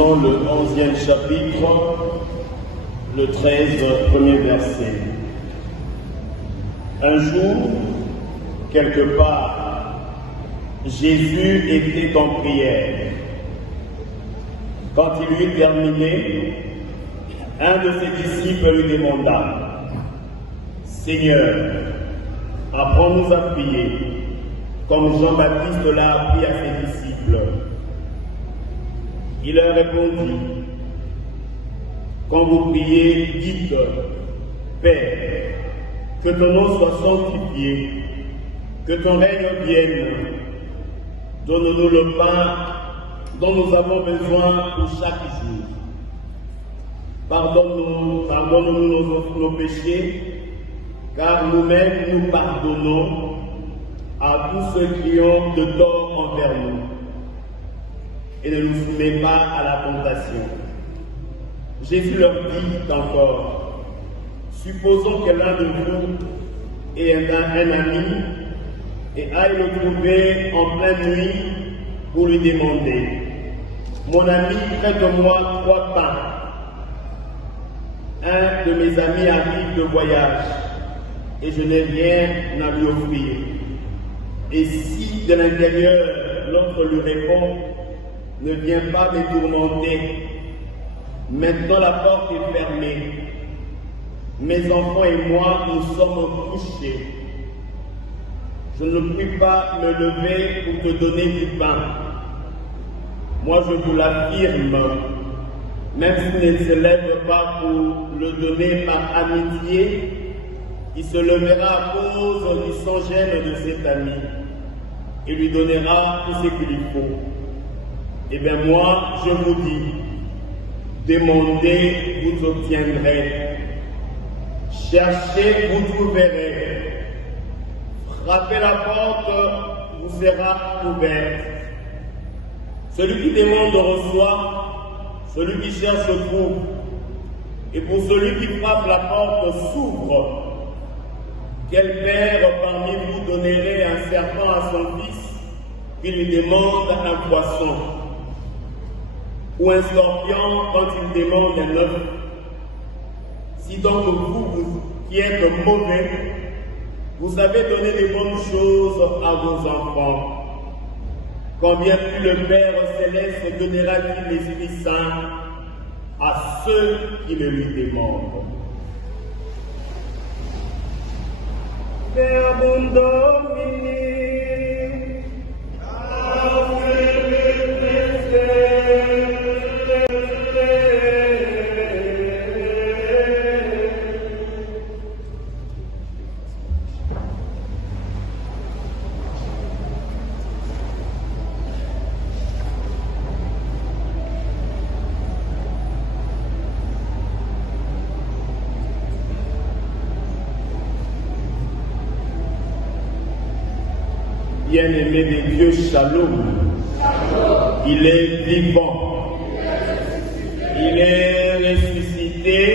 lisons le 11e chapitre, le 13 premier verset. Un jour, quelque part, Jésus était en prière. Quand il eut terminé, un de ses disciples lui demanda: « Seigneur, apprends-nous à prier, comme Jean-Baptiste l'a appris à ses disciples. » Il leur répondit: « Quand vous priez, dites: Père, que ton nom soit sanctifié, que ton règne vienne. Donne-nous le pain dont nous avons besoin pour chaque jour. Pardonne-nous nos péchés, car nous-mêmes nous pardonnons à tous ceux qui ont de tort envers nous. Et ne nous soumets pas à la tentation. » Jésus leur dit encore: « Supposons que l'un de vous ait un ami et aille le trouver en pleine nuit pour lui demander: « Mon ami, prête-moi 3 pains. Un de mes amis arrive de voyage et je n'ai rien à lui offrir. » Et si de l'intérieur l'autre lui répond: « Ne viens pas me tourmenter. Maintenant la porte est fermée. Mes enfants et moi, nous sommes couchés. Je ne puis pas me lever pour te donner du pain. Moi, je vous l'affirme, même s'il ne se lève pas pour le donner par amitié, il se lèvera à cause du sans-gêne de cet ami et lui donnera tout ce qu'il lui faut. Eh bien moi, je vous dis, demandez, vous obtiendrez. Cherchez, vous trouverez. Frappez la porte, vous sera ouverte. Celui qui demande reçoit, celui qui cherche trouve. Et pour celui qui frappe, la porte s'ouvre. Quel père parmi vous donnerait un serpent à son fils qui lui demande un poisson? Ou un scorpion quand il demande un œuf? Si donc vous qui êtes mauvais, vous savez donner des bonnes choses à vos enfants, combien plus le Père Céleste donnera-t-il l'Esprit Saint à ceux qui le lui demandent? Verbum Domini. Bien-aimé de Dieu, shalom. Il est vivant. Il est ressuscité.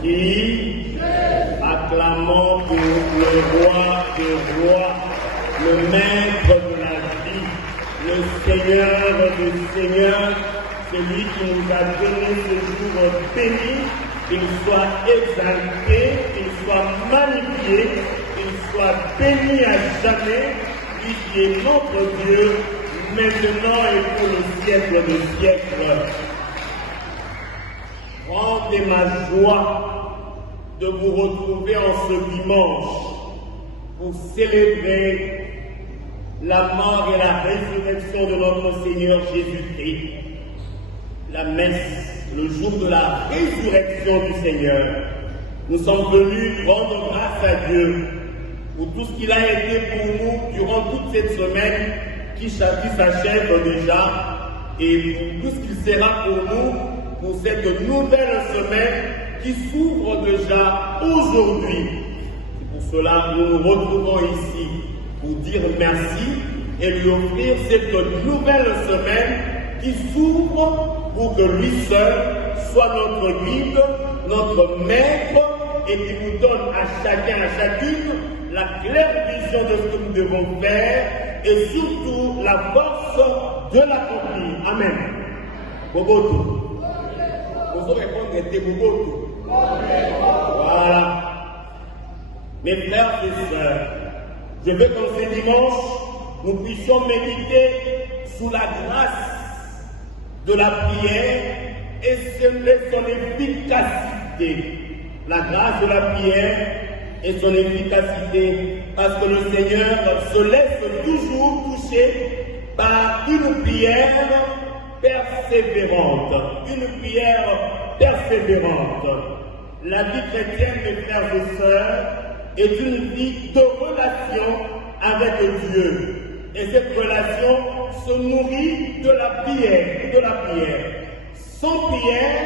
Qui, acclamant pour le roi des rois, le maître de la vie, le Seigneur des seigneurs, celui qui nous a donné ce jour béni, qu'il soit exalté, qu'il soit magnifié, soit béni à jamais, lui qui est notre Dieu, maintenant et pour le siècle des siècles. Grande est ma joie de vous retrouver en ce dimanche pour célébrer la mort et la résurrection de notre Seigneur Jésus-Christ. La messe, le jour de la résurrection du Seigneur. Nous sommes venus rendre grâce à Dieu pour tout ce qu'il a été pour nous durant toute cette semaine qui s'achève déjà, et pour tout ce qu'il sera pour nous pour cette nouvelle semaine qui s'ouvre déjà aujourd'hui. C'est pour cela que nous nous retrouvons ici pour dire merci et lui offrir cette nouvelle semaine qui s'ouvre pour que lui seul soit notre guide, notre maître, et qui nous donne à chacun, à chacune, la claire vision de ce que nous devons faire et surtout la force de l'accomplir. Amen. Boboto. Vous répondre était Boboto. Voilà. Mes frères et sœurs, je veux qu'en ce dimanche, nous puissions méditer sous la grâce de la prière et son efficacité. La grâce de la prière et son efficacité, parce que le Seigneur se laisse toujours toucher par une prière persévérante. Une prière persévérante. La vie chrétienne, mes frères et sœurs, est une vie de relation avec Dieu. Et cette relation se nourrit de la prière. Sans prière,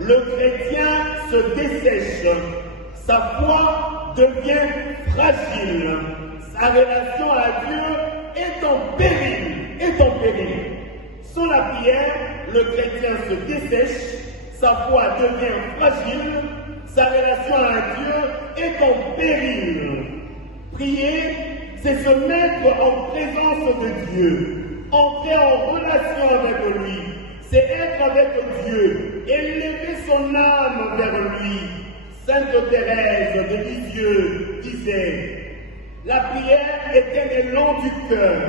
le chrétien se dessèche. Sa foi devient fragile. Sa relation à Dieu est en péril. Sans la prière, le chrétien se dessèche. Sa foi devient fragile. Sa relation à Dieu est en péril. Prier, c'est se mettre en présence de Dieu, entrer en relation avec lui, c'est être avec Dieu, élever son âme vers lui. Sainte Thérèse de Lisieux disait, la prière est un élan du cœur,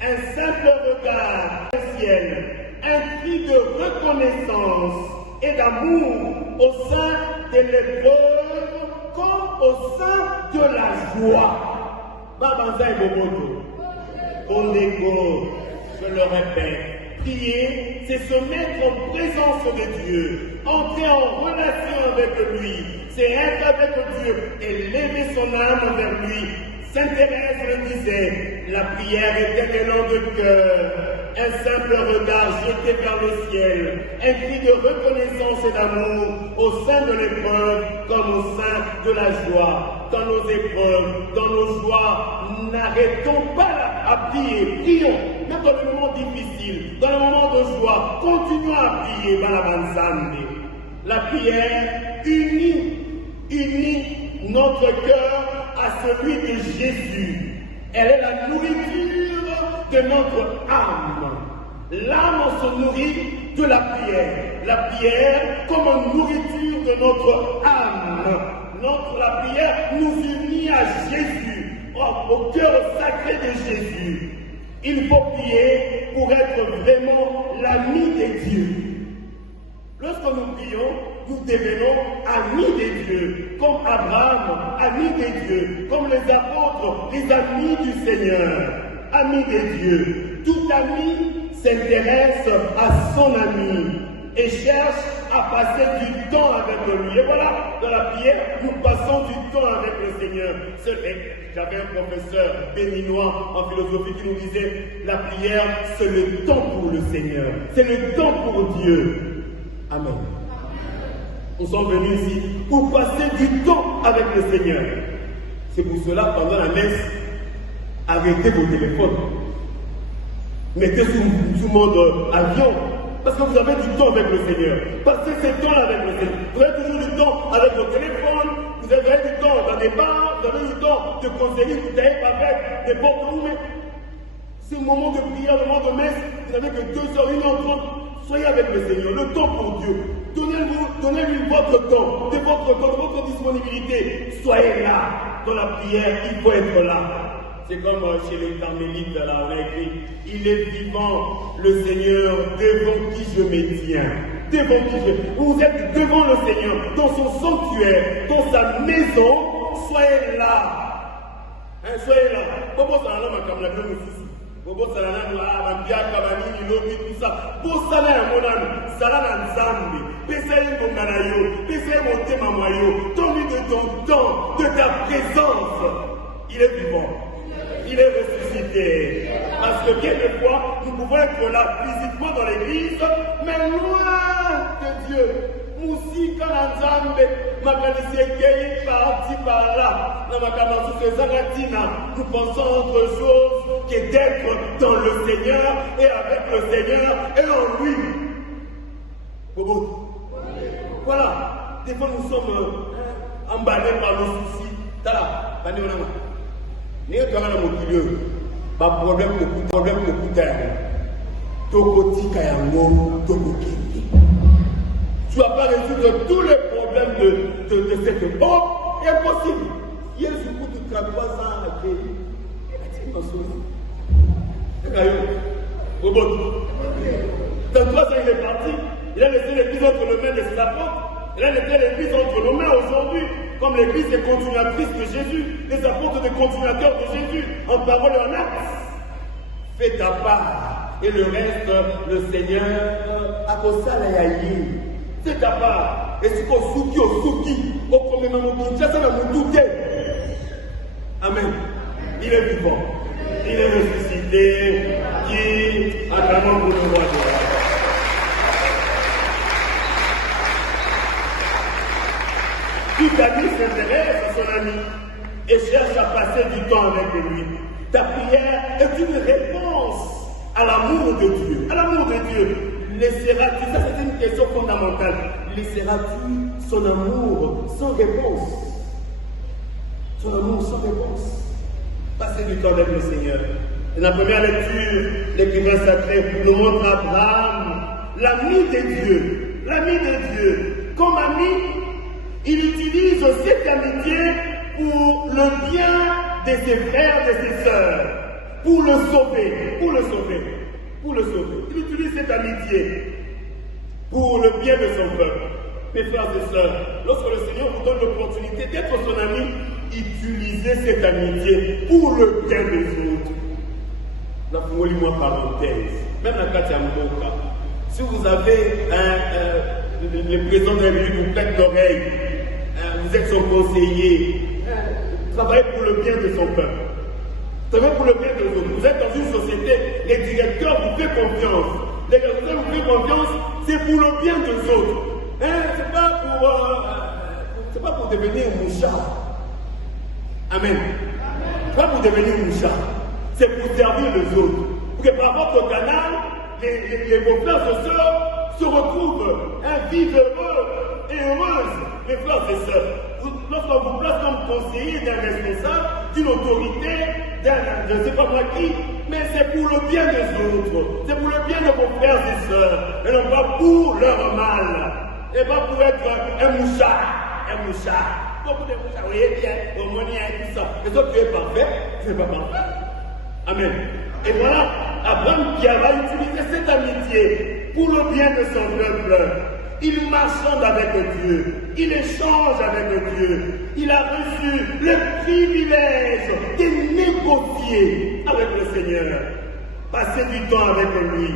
un simple regard au ciel, un cri de reconnaissance et d'amour au sein de l'épreuve comme au sein de la joie. Babanza et Boboto, Ondego, je le répète, prier, c'est se mettre en présence de Dieu, entrer en relation avec lui, c'est être avec Dieu, élever son âme vers lui. Sainte Thérèse le disait, la prière est un élan de cœur, un simple regard jeté vers le ciel, un cri de reconnaissance et d'amour au sein de l'épreuve comme au sein de la joie. Dans nos épreuves, dans nos joies, n'arrêtons pas à prier, prions, même dans les moments difficiles, dans les moments de joie, continuons à prier, Balabanzande. La prière unit notre cœur à celui de Jésus. Elle est la nourriture de notre âme. L'âme se nourrit de la prière. La prière comme une nourriture de notre âme. La prière nous unit à Jésus, au cœur sacré de Jésus. Il faut prier pour être vraiment l'ami de Dieu. Lorsque nous prions, nous devenons amis de Dieu, comme Abraham, ami de Dieu, comme les apôtres, les amis du Seigneur, amis de Dieu. Tout ami s'intéresse à son ami et cherche à passer du temps avec lui. Et voilà, dans la prière, nous passons du temps avec le Seigneur. J'avais un professeur béninois en philosophie qui nous disait, la prière, c'est le temps pour le Seigneur. C'est le temps pour Dieu. Amen. Nous sommes venus ici pour passer du temps avec le Seigneur. C'est pour cela, pendant la messe, arrêtez vos téléphones. Mettez sous mode avion. Parce que vous avez du temps avec le Seigneur. Passez ce temps avec le Seigneur. Vous avez toujours du temps avec vos téléphones. Vous avez du temps dans des bars. Vous avez du temps de conseiller. Vous n'avez pas fait des portes ouvertes. C'est le moment de prière, le moment de messe. Vous n'avez que 2 heures, 1h30. Soyez avec le Seigneur. Le temps pour Dieu. Donnez-lui votre temps, de votre disponibilité. Soyez là. Dans la prière, il faut être là. C'est comme chez les carmélites, là, on a écrit, il est vivant, le Seigneur, devant qui je me tiens. Devant qui je... Vous êtes devant le Seigneur, dans son sanctuaire, dans sa maison, soyez là. Hein, soyez là. Bobo Salana, ma kamla, nous ici. Bobo Salana, la Bia Kabani, Lobi, tout ça. Bobo Salana, mon âme, Salana Nzambi, Pessaï Bonganayo, Pessaï Montemamayo, donne-lui de ton temps, de ta présence. Il est vivant. Il est ressuscité. Parce que quelquefois, nous pouvons être là physiquement dans l'église, mais loin de Dieu. Musika Nzambe, Makanisiekei parti par là. Nous pensons à autre chose que d'être dans le Seigneur et avec le Seigneur et en lui. Bobo. Voilà. Des fois, nous sommes emballés par nos soucis. Tala, N'est pas un milieu, pas problème de coûter, Tokoti Kayango, Tokoki. pas résoudre tous les problèmes de cette époque. Impossible. Hier, je vous dis 33 ans à Kéry. Il a dit, non, c'est 33 ans, il est parti. Il a laissé l'église entre les mains de ses apôtres. Il a laissé l'église entre nos mains aujourd'hui. Comme l'église est continuatrice de Jésus, les apôtres des continuateurs de Jésus, en parole et en acte. Fais ta part. Et le reste, le Seigneur a causé la yaï. Fais ta part. Et si tu souki au souki, au premier moment, ça va nous douter. Amen. Il est vivant. Il est ressuscité. Qui acclamons pour le roi de roi. Tout ami s'intéresse à son ami et cherche à passer du temps avec lui. Ta prière est une réponse à l'amour de Dieu. À l'amour de Dieu. Laisseras-tu, ça c'est une question fondamentale, laisseras-tu son amour sans réponse? Son amour sans réponse. Passer du temps avec le Seigneur. Dans la première lecture, l'écrivain sacré nous montre Abraham, l'ami de Dieu. L'ami de Dieu. Comme ami, il utilise cette amitié pour le bien de ses frères, de ses sœurs, pour le sauver, pour le sauver, pour le sauver. Il utilise cette amitié pour le bien de son peuple. Mes frères et sœurs, lorsque le Seigneur vous donne l'opportunité d'être son ami, utilisez cette amitié pour le bien des autres. La moi parenthèse, même la Katiamboka, si vous avez le président de la République vous prête l'oreille, vous êtes son conseiller, travaillez pour le bien de son peuple. Travaillez pour le bien des autres. Vous êtes dans une société, les directeurs vous font confiance. Les directeurs vous font confiance, c'est pour le bien des autres. C'est pas pour devenir mouchard. Amen. C'est pas pour devenir mouchard. C'est pour servir les autres. Pour que par votre canal, vos frères et sœurs se retrouvent, vivent heureux et heureuses. Mes frères et sœurs, lorsqu'on vous place comme conseiller d'un responsable, d'une autorité, je ne sais pas moi qui, mais c'est pour le bien des autres. C'est pour le bien de vos frères et sœurs. Et non pas pour leur mal. Et pas pour être un mouchard. Un mouchard. Beaucoup de mouchards, vous voyez bien, au moins il y a tout ça. Et toi, tu es parfait, tu n'es pas parfait. Amen. Et voilà, Abraham qui va utiliser cette amitié pour le bien de son peuple. Il marchande avec Dieu, il échange avec Dieu, il a reçu le privilège de négocier avec le Seigneur, passer du temps avec lui.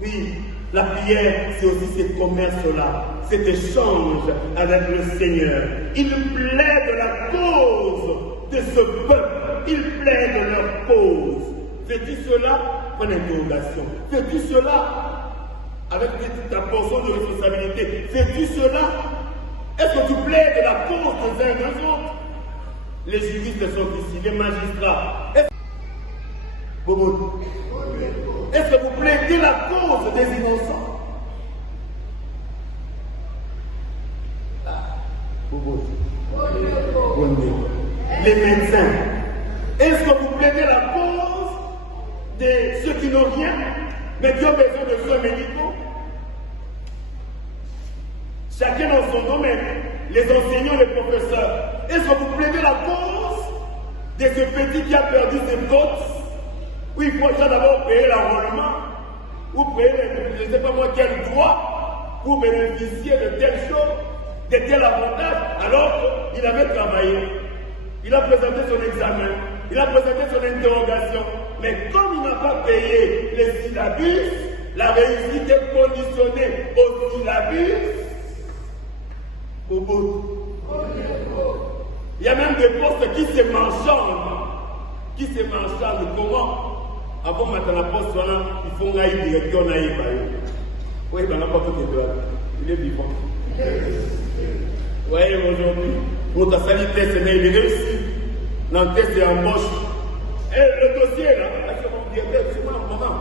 Oui, la prière, c'est aussi ce commerce-là, cet échange avec le Seigneur. Il plaide la cause de ce peuple, il plaide leur cause. Fais-tu cela? Point d'interrogation. Fais-tu cela? Avec ta portion de responsabilité, fais-tu cela? Est-ce que tu plaides la cause des uns et des autres? Les juristes sont ici, les magistrats. Est-ce que vous plaidez la cause des innocents? Les médecins. Est-ce que vous plaidez la cause de ceux qui n'ont rien, mais qui ont besoin de soins médicaux? Chacun dans son domaine, les enseignants, les professeurs. Est-ce que vous plaidez la cause de ce petit qui a perdu ses côtes? Oui, il faut déjà d'abord payer l'enrôlement, ou payer, je ne sais pas moi, quel droit pour bénéficier de telle chose, de tel avantage, alors qu'il avait travaillé. Il a présenté son examen, il a présenté son interrogation, mais comme il n'a pas payé les syllabus, la réussite est conditionnée au syllabus. Au bout. Il y a même des postes qui se marchandent. Qui se marchandent. Comment? Avant maintenant la poste, ils font un directeur naïf. Oui, dans n'importe quel droit. Il est vivant. Vous voyez, aujourd'hui, pour ta sanité, il est réussi. Dans le test et embauche. Et le dossier, là, c'est mon directeur, c'est moi en moment.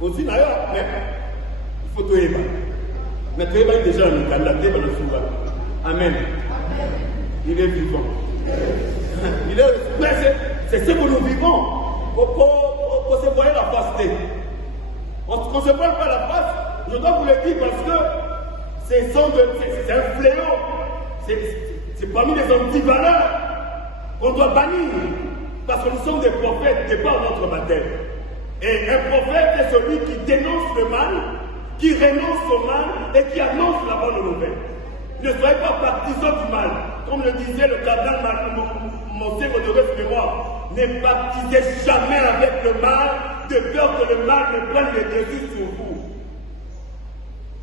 Aussi, d'ailleurs, mais il faut tout évaluer. Mais tout évaluer déjà, le candidat, dans le souverain. Amen. Il est vivant. C'est ce que nous vivons. Pour se voir la face. On ne se voit pas la face. Je dois vous le dire parce que C'est un fléau. C'est parmi les antivaleurs qu'on doit bannir. Parce que nous sommes des prophètes, n'est pas notre baptême. Et un prophète est celui qui dénonce le mal, qui renonce au mal et qui annonce la bonne nouvelle. Ne soyez pas partisans du mal. Comme le disait le cardinal Monseigneur de mémoire, ne baptisez jamais avec le mal, de peur que le mal ne prenne le dessus sur vous.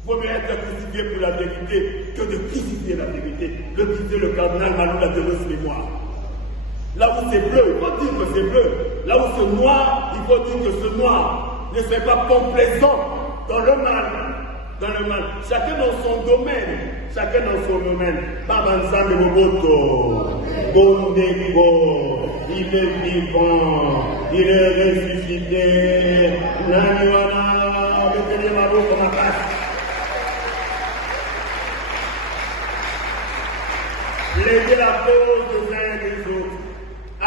Il vaut mieux être crucifié pour la vérité que de crucifier la vérité. Le disait le cardinal Malou de mémoire. Là où c'est bleu, il faut dire que c'est bleu. Là où c'est noir, il faut dire que c'est noir. Ne soyez pas complaisant dans le mal. Dans le mal. Chacun dans son domaine. Chacun dans son domaine. Babanzambe Moboto. Bondeko. Il est vivant. Il est ressuscité. Naniwana. Retenez ma bouche comme ma passe. Léguez la cause des uns et des autres.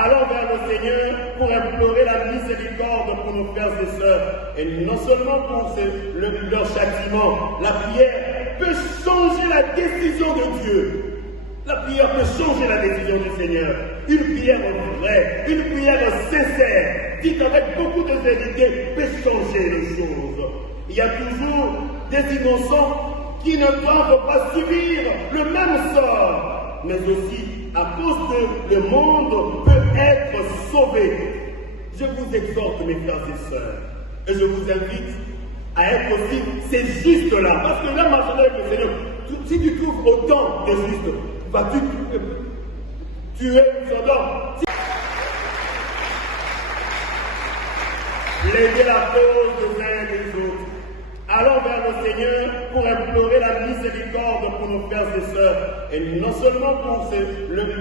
Allons vers le Seigneur pour implorer la miséricorde pour nos frères et sœurs. Et non seulement pour leur châtiment, la prière peut changer la décision de Dieu. La prière peut changer la décision du Seigneur. Une prière vraie, une prière sincère, dite avec beaucoup de vérité, peut changer les choses. Il y a toujours des innocents qui ne doivent pas subir le même sort, mais aussi à cause de le monde peut être sauvé. Je vous exhorte, mes frères et sœurs, et je vous invite à être aussi ces justes-là. Parce que là, marchant avec le Seigneur, si tu trouves autant de justes, vas-tu tuer Sodome? Léguez la cause des uns et des autres. Allons vers le Seigneur pour implorer la miséricorde pour nos frères et sœurs. Et non seulement pour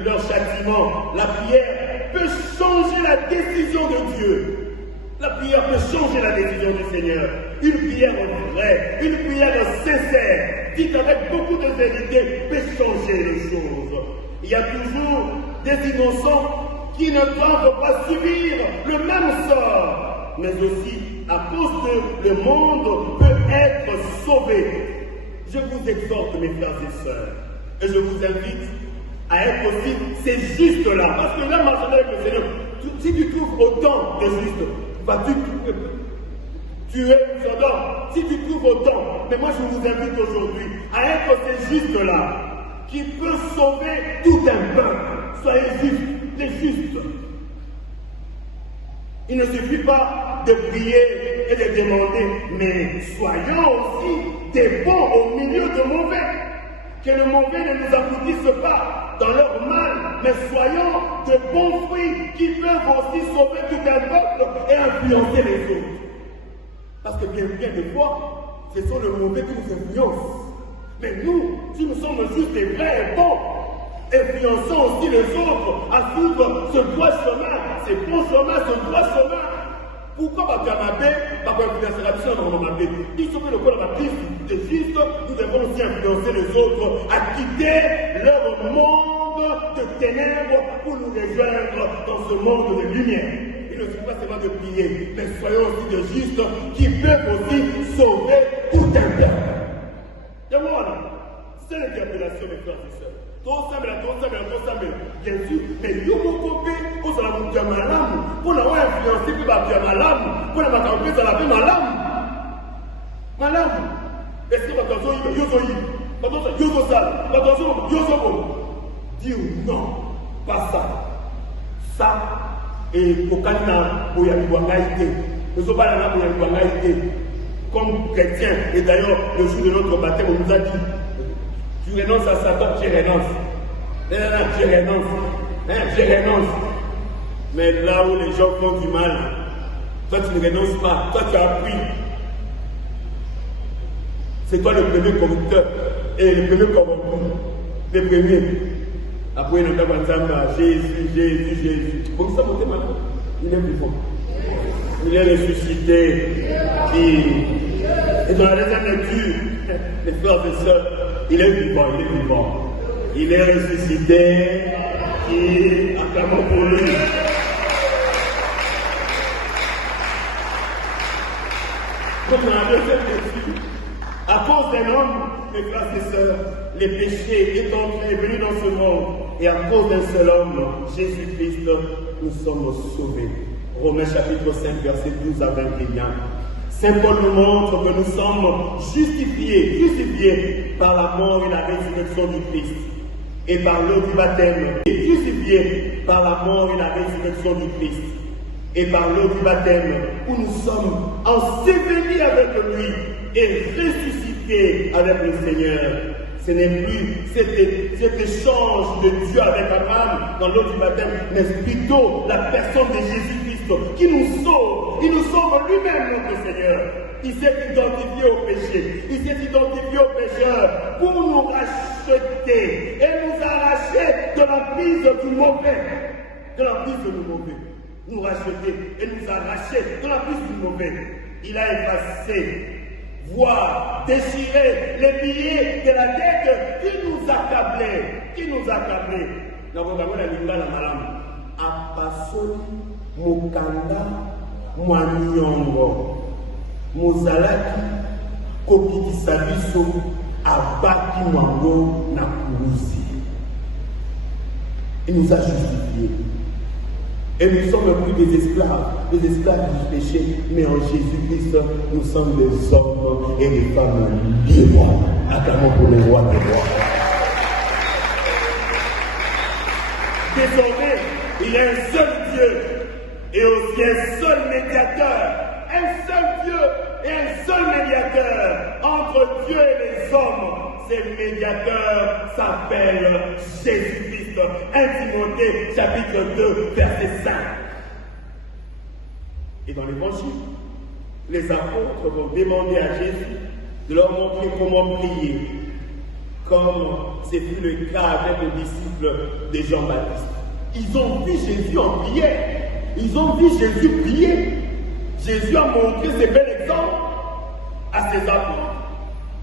leur châtiment, la prière peut changer la décision de Dieu. La prière peut changer la décision du Seigneur. Une prière vraie, une prière sincère, dite avec beaucoup de vérité, peut changer les choses. Il y a toujours des innocents qui ne doivent pas subir le même sort, mais aussi à cause de le monde peut être sauvé. Je vous exhorte, mes frères et sœurs, et je vous invite à être aussi ces justes-là. Parce que là, marchant avec le Seigneur, si tu trouves autant de justes, vas-tu tuer Sodome? Si tu trouves autant, mais moi je vous invite aujourd'hui à être ces justes-là qui peuvent sauver tout un peuple. Soyez justes, les justes. Il ne suffit pas de prier et de demander, mais soyons aussi des bons au milieu de mauvais. Que le mauvais ne nous aboutisse pas dans leur mal, mais soyons de bons fruits qui peuvent aussi sauver tout un peuple et influencer les autres. Parce que bien des fois, ce sont les mauvais qui nous influencent. Mais nous, si nous sommes juste des vrais et bons, influençons aussi les autres à suivre ce droit chemin, ce bon chemin, ce droit chemin. Pourquoi Bakamabé, influencer la mission dans Mamabé? Il se fait le corps de la prise de juste, nous devons aussi influencer les autres à quitter leur monde de ténèbres pour nous rejoindre dans ce monde de lumière. Il ne suffit pas seulement de prier, mais soyons aussi de justes qui peuvent aussi sauver tout un peuple. Et voilà, c'est l'interpellation mes frères et sœurs. Bien sûr, mais nous, mon copé, on s'en a monté à ma lame, pour l'avoir influencé, puis à ma lame, pour la campagne, ça l'a fait ma lame. Ma lame. Est-ce que attention, dire non, pas ça. Ça, et au Canada, pour y aller voir l'AIT. Nous sommes pas là pour y aller voir l'AIT. Comme chrétien, et d'ailleurs, le jour de notre baptême, on nous a dit, tu renonces à Satan, tu renonces. Je renonce. Je renonce. Mais là où les gens font du mal, toi tu ne renonces pas, toi tu appuies. C'est toi le premier corrupteur et le premier corrompu. Le premier. Après, nous avons dit Jésus. Comme ça, mon malade. Il est vivant. Il est ressuscité. Et dans la deuxième lecture, les frères et sœurs, il est vivant. Il est ressuscité, qui acclamons pour lui. Donc, dans la deuxième lecture, à cause d'un homme, mes frères et sœurs, les péchés est entré, est venu dans ce monde. Et à cause d'un seul homme, Jésus-Christ, nous sommes sauvés. Romains chapitre 5, versets 12 à 21. Saint Paul nous montre que nous sommes justifiés par la mort et la résurrection du Christ. Et par l'eau du baptême, justifiés par la mort et la résurrection du Christ. Et par l'eau du baptême, où nous sommes ensevelis avec lui et ressuscités avec le Seigneur. Ce n'est plus cet échange de Dieu avec Abraham dans l'eau du baptême, mais plutôt la personne de Jésus-Christ qui nous sauve. Il nous sauve lui-même, notre Seigneur. Il s'est identifié au péché. Il s'est identifié au pécheur pour nous racheter et nous arracher de l'emprise du mauvais. De l'emprise du mauvais. Nous racheter et nous arracher de l'emprise du mauvais. Il a effacé, voire déchiré les billets de la dette qui nous accablait. Nous avons la lingua la malam. Apasoli mukanda mwanyongo. Mozalaki kokitisa biso abaki mwango na kurusi. Il nous a justifiés. Et nous ne sommes plus des esclaves du péché, mais en Jésus-Christ, nous sommes des hommes et des femmes libres. Acclamons pour le roi des rois. Désormais, il y a un seul Dieu et aussi un seul médiateur. Un seul Dieu et un seul médiateur entre Dieu et les hommes. Ce médiateur s'appelle Jésus-Christ. 1 Timothée chapitre 2 verset 5. Et dans l'évangile, les apôtres vont demander à Jésus de leur montrer comment prier, comme c'est fut le cas avec les disciples de Jean-Baptiste. Ils ont vu Jésus en prière. Ils ont vu Jésus prier. Jésus a montré ses bels exemples à ses apôtres.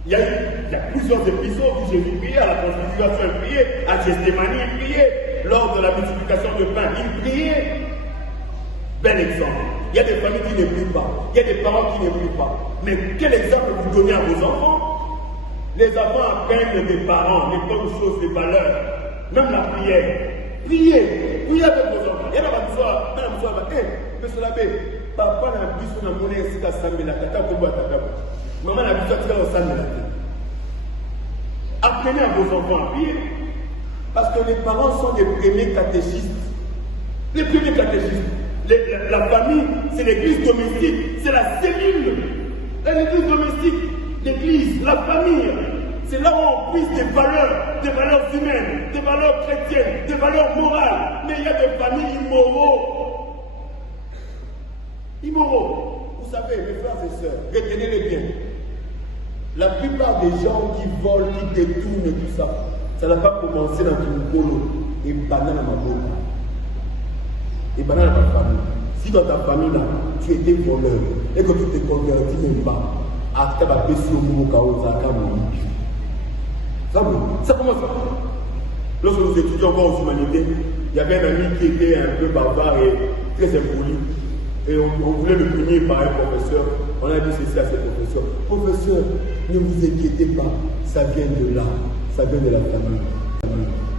Il y a plusieurs épisodes où Jésus priait, à la transfiguration il priait, à Gethsémani il priait, lors de la multiplication de pain il priait. Bel exemple. Il y a des familles qui ne prient pas, il y a des parents qui ne prient pas. Mais quel exemple vous donnez à vos enfants? Les enfants apprennent des parents, les bonnes choses, les valeurs, même la prière. Priez avec vos enfants. Il y a monsieur l'abbé, papa n'a plus son amour ici à Sambela, tata Kobo Tata. Maman n'a plus à Sambela. Apprenez à vos enfants à prier. Parce que les parents sont les premiers catéchistes. Les premiers catéchistes. La famille, c'est l'église domestique, c'est la cellule. L'église domestique, l'église, la famille. C'est là où on puise des valeurs humaines, des valeurs chrétiennes, des valeurs morales. Mais il y a des familles immoraux. Vous savez, mes frères et sœurs, retenez-les bien. La plupart des gens qui volent, qui détournent et tout ça, ça n'a pas commencé dans une colo et banane à ma boca. Et banane à ma famille. Si dans ta famille là, tu étais voleur et que tu t'es converti même pas, à ta baisse au Moukao, ça a ça commence ça. Lorsque nous étudions encore aux humanités, il y avait un ami qui était un peu barbare et très impoli. Et on voulait le punir par un professeur. On a dit ceci à ce professeur. Professeur, ne vous inquiétez pas, ça vient de là, ça vient de la famille,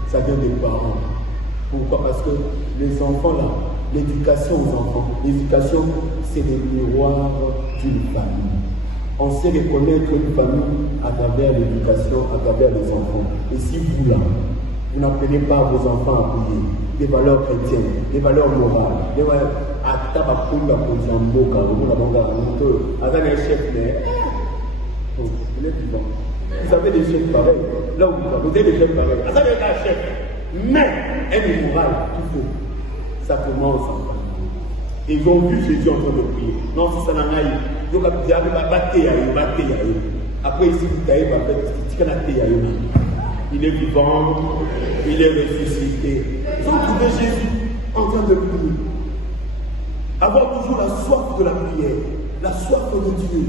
ça vient des parents. Pourquoi? Parce que les enfants là, l'éducation aux enfants, l'éducation c'est le miroir d'une famille. On sait reconnaître une famille à travers l'éducation, à travers les enfants. Et si vous là, vous n'apprenez pas vos enfants à prier, des valeurs chrétiennes, des valeurs morales, des valeurs à Tabakunda pour Zamboka, un chef, mais il est vivant. Vous avez des chefs pareils, là où vous avez des chefs pareils. Vous avez un chef, mais elle est morale, tout faut. Ça commence en famille. Et ils ont vu Jésus en train de prier. Non, si ça n'en a eu. Donc, après, ici, il est vivant, il est ressuscité. Ils ont trouvé Jésus en train de prier. Avoir toujours la soif de la prière, la soif de Dieu.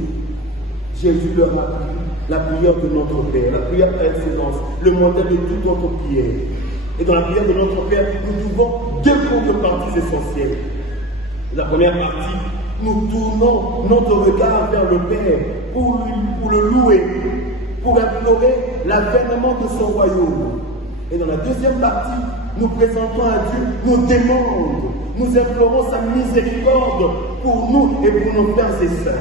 Jésus leur a appris la prière de notre Père, la prière par excellence, le modèle de toute notre prière. Et dans la prière de notre Père, nous trouvons deux contreparties essentielles. La première partie, nous tournons notre regard vers le Père pour le louer, l'avènement de son royaume. Et dans la deuxième partie, nous présentons à Dieu nos demandes. Nous implorons sa miséricorde pour nous et pour nos frères et sœurs.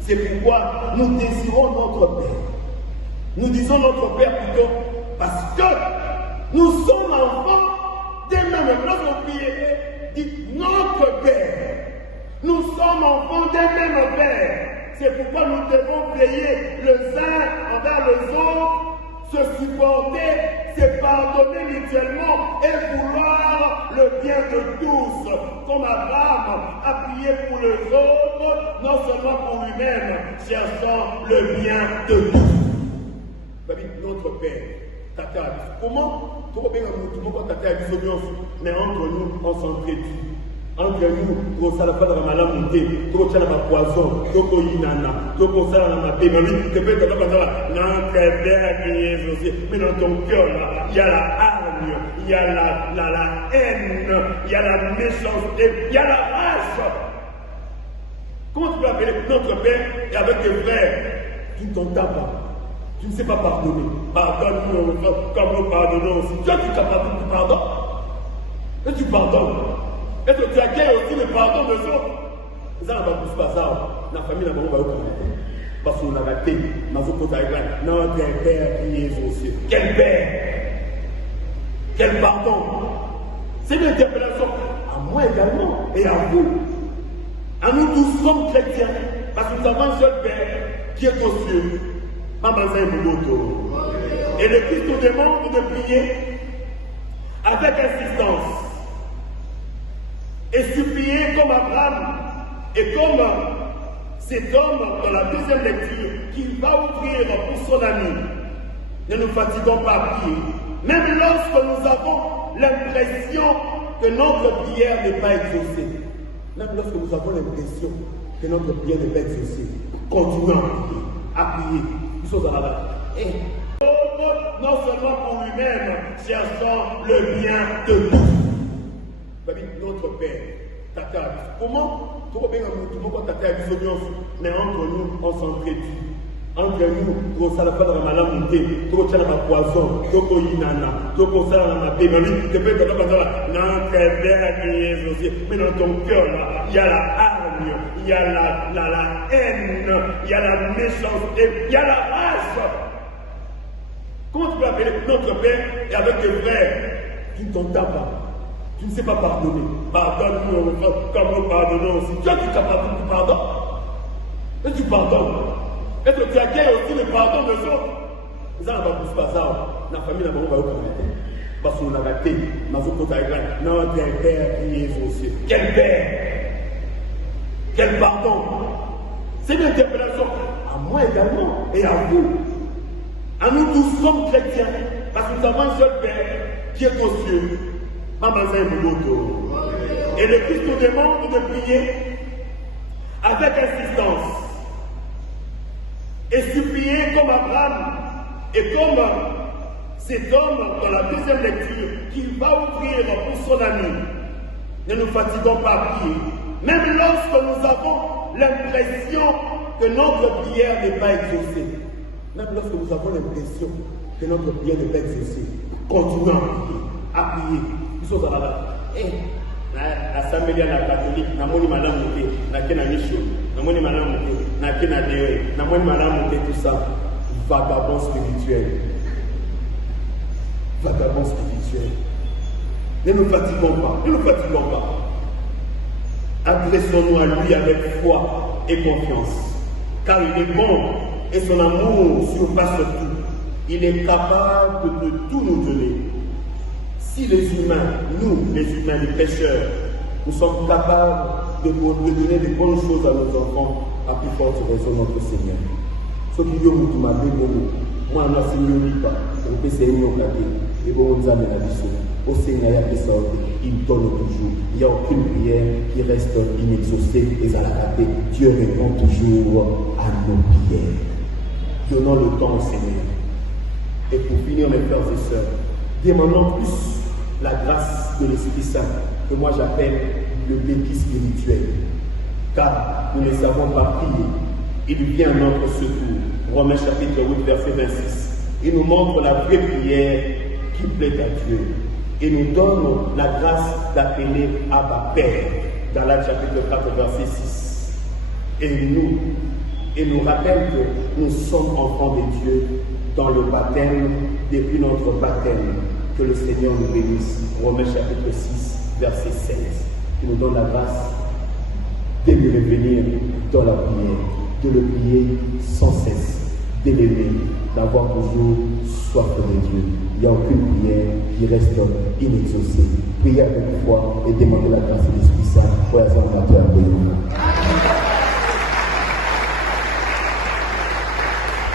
C'est pourquoi nous désirons notre Père. Nous disons notre Père plutôt parce que nous sommes enfants des mêmes. Lorsque vous priez, dites notre Père. Nous sommes enfants des mêmes Pères. C'est pourquoi nous devons veiller les uns envers les autres, se supporter, se pardonner mutuellement et vouloir le bien de tous. Comme Abraham a prié pour les autres, non seulement pour lui-même, cherchant le bien de tous. Notre Père, Tata, comment tout le monde Tata mais entre nous, on s'entraide. Entre nous, tout ça, la pas de la maladie, tout ça, la poison, tout ça, l'inana, tout ça, la paix. Mais lui, tu peux te dire, non, très bien, aussi. Mais dans ton cœur, il y a la hargne, il y a la haine, il y a la méchanceté, il y a la rage. Comment tu peux appeler notre Père et avec tes frères, tu ne t'entends pas. Tu ne sais pas pardonner. Pardonne-nous comme nous pardonnons aussi. Toi, tu es capable de pardonner. Et tu pardonnes. Est-ce que tu accueilles aussi le pardon des autres? Ça n'a pas plus pas ça. La famille n'a pas eu de parce qu'on a raté. Notre Père qui est aux cieux. Quel Père? Quel pardon? C'est une interpellation à moi également et à vous. À nous tous comme chrétiens. Parce que nous avons un seul Père qui est aux cieux. Et le Christ nous demande de prier avec insistance. Et supplier comme Abraham et comme cet homme dans la deuxième lecture qui va ouvrir pour son ami. Ne nous fatiguons pas à prier. Même lorsque nous avons l'impression que notre prière n'est pas exaucée. Même lorsque nous avons l'impression que notre prière n'est pas exaucée. Continuons à prier. Une chose à la et non seulement pour lui-même, cherchant le bien de tous. Notre Père, Tata, comment tout le monde Tata mais entre nous, on s'entraide. Entre nous, tout ça, la pas de la maladie, tout ça, la poison, tout ça, l'inana, tout ça, la paix. Mais lui, tu peux te dire, non, très bien, aussi. Mais dans ton cœur, il y a la hargne, il y a la haine, il y a la méchanceté, il y a la rage. Comment tu peux appeler notre Père et avec tes frères, tu ne t'entends pas. Tu ne sais pas pardonner. Pardonne-nous comme nous pardonnons aussi. Toi, tu es capable de pardonner. Et tu pardonnes. Est-ce que tu accueilles aussi le pardon des autres? Ça n'a pas plus pas ça. La famille n'a pas eu de parce qu'on a raté. Notre Père qui est aux cieux. Quel Père? Quel pardon? C'est une interpellation à moi également et à vous. À nous tous comme chrétiens. Parce que nous avons un seul Père qui est aux cieux. Et le Christ nous demande de prier avec insistance et supplier comme Abraham et comme cet homme dans la deuxième lecture qui va ouvrir pour son ami. Ne nous fatiguons pas à prier. Même lorsque nous avons l'impression que notre prière n'est pas exaucée. Même lorsque nous avons l'impression que notre prière n'est pas exaucée. Continuons à prier. L'Assemblée catholique, namoni madame Mouté, na Michou, namoni madame Mouté, na Déo, namoni madame Mouté, tout ça, vagabond spirituel. Vagabond spirituel. Ne nous fatiguons pas, ne nous fatiguons pas. Adressons-nous à lui avec foi et confiance, car il est bon et son amour surpasse tout. Il est capable de tout nous donner. Si les humains, nous, les humains, les pécheurs, nous sommes capables de donner des bonnes choses à nos enfants, à plus forte raison notre Seigneur. Ce qui est moi, je ne sais pas, je ne sais pas, et bon, nous amène la vie. Au Seigneur, il donne toujours. Il n'y a aucune prière qui reste inexaucée et à la rater. Dieu répond toujours à nos prières. Donnons le temps au Seigneur. Et pour finir, mes frères et sœurs, demandons plus la grâce de l'Esprit Saint, que moi j'appelle le béquille spirituel. Car nous ne savons pas prier. Il vient à notre secours. Romains chapitre 8, verset 26. Il nous montre la vraie prière qui plaît à Dieu. Et nous donne la grâce d'appeler Abba Père, dans l'acte chapitre 4, verset 6. Et nous rappelle que nous sommes enfants de Dieu dans le baptême, depuis notre baptême. Que le Seigneur nous bénisse. Romains chapitre 6, verset 16. Il nous donne la grâce de le revenir dans la prière, de le prier sans cesse, de l'aimer, d'avoir toujours soif de Dieu. Il n'y a aucune prière qui reste inexaucée. Priez avec foi et demandez la grâce de l'Esprit Saint.